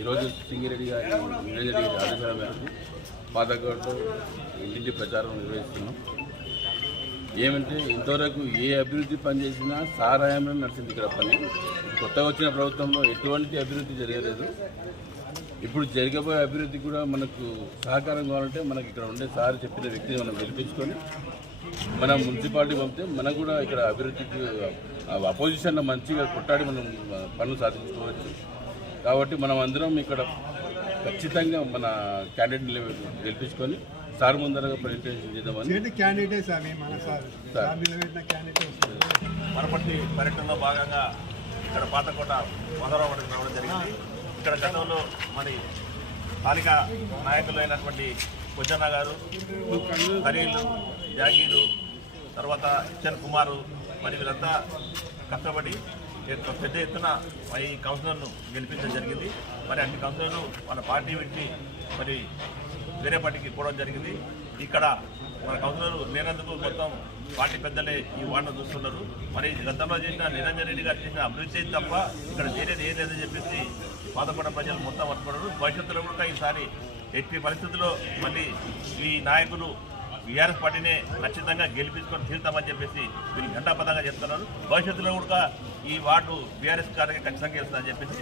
ఈరోజు సింగిరెడ్డి గారి నిరంజన్ రెడ్డి ఆదేశాల మేరకు పాతకోటలో ఇంటింటి ప్రచారం నిర్వహిస్తున్నాం. ఏమంటే ఇంతవరకు ఏ అభివృద్ధి పనిచేసినా సారాయంలో నడిచింది ఇక్కడ పని. కొత్తగా వచ్చిన ప్రభుత్వంలో ఎటువంటి అభివృద్ధి జరగలేదు. ఇప్పుడు జరగబోయే అభివృద్ధి కూడా మనకు సహకారం కావాలంటే మనకి ఇక్కడ ఉండే సార్ చెప్పిన వ్యక్తిని మనం గెలిపించుకొని మన మున్సిపాలిటీ పంపితే మనకు కూడా ఇక్కడ అభివృద్ధికి అపోజిషన్లో మంచిగా కొట్టాడి మనం పనులు సాధించుకోవచ్చు. కాబట్టి మనం అందరం ఇక్కడ ఖచ్చితంగా మన క్యాండిడేట్ని గెలిపించుకొని సార్ ముందరగా ప్రజెంటేషన్ చేద్దామని. వనపర్తి పర్యటనలో భాగంగా ఇక్కడ పాతకోట మొదలవడానికి రావడం జరిగింది. ఇక్కడ గతంలో మరి స్థానిక నాయకులు అయినటువంటి కొజ్జన్న గారు, ఖలీలు, జాగీరు, తర్వాత కిషన్ కుమారు మరి వీళ్ళంతా కష్టపడి పెద్ద ఎత్తున ఈ కౌన్సిలర్ను గెలిపించడం జరిగింది. మరి అన్ని కౌన్సిలర్లు వాళ్ళ పార్టీ పెట్టి మరి వేరే పార్టీకి పోవడం జరిగింది. ఇక్కడ మన కౌన్సిలర్ లేనందుకు మొత్తం పార్టీ పెద్దలే ఈ వార్డును చూస్తున్నారు. మరి గతంలో చేసిన నిరంజన్ రెడ్డి గారు చేసిన అభివృద్ధి తప్ప ఇక్కడ చేరేది ఏదైతే చెప్పేసి బాధపడిన ప్రజలు మొత్తం వర్తపడరు. భవిష్యత్తులో కూడా ఈసారి ఎట్టి పరిస్థితుల్లో మళ్ళీ ఈ నాయకులు బీఆర్ఎస్ పార్టీనే ఖచ్చితంగా గెలిపించుకొని తీరుతామని చెప్పేసి వీళ్ళు ఘంటాపథంగా చెప్తున్నారు. భవిష్యత్తులో కూడా ఈ వార్డు బీఆర్ఎస్ గారికి ఖచ్చితంగా గెలుస్తుందని చెప్పేసి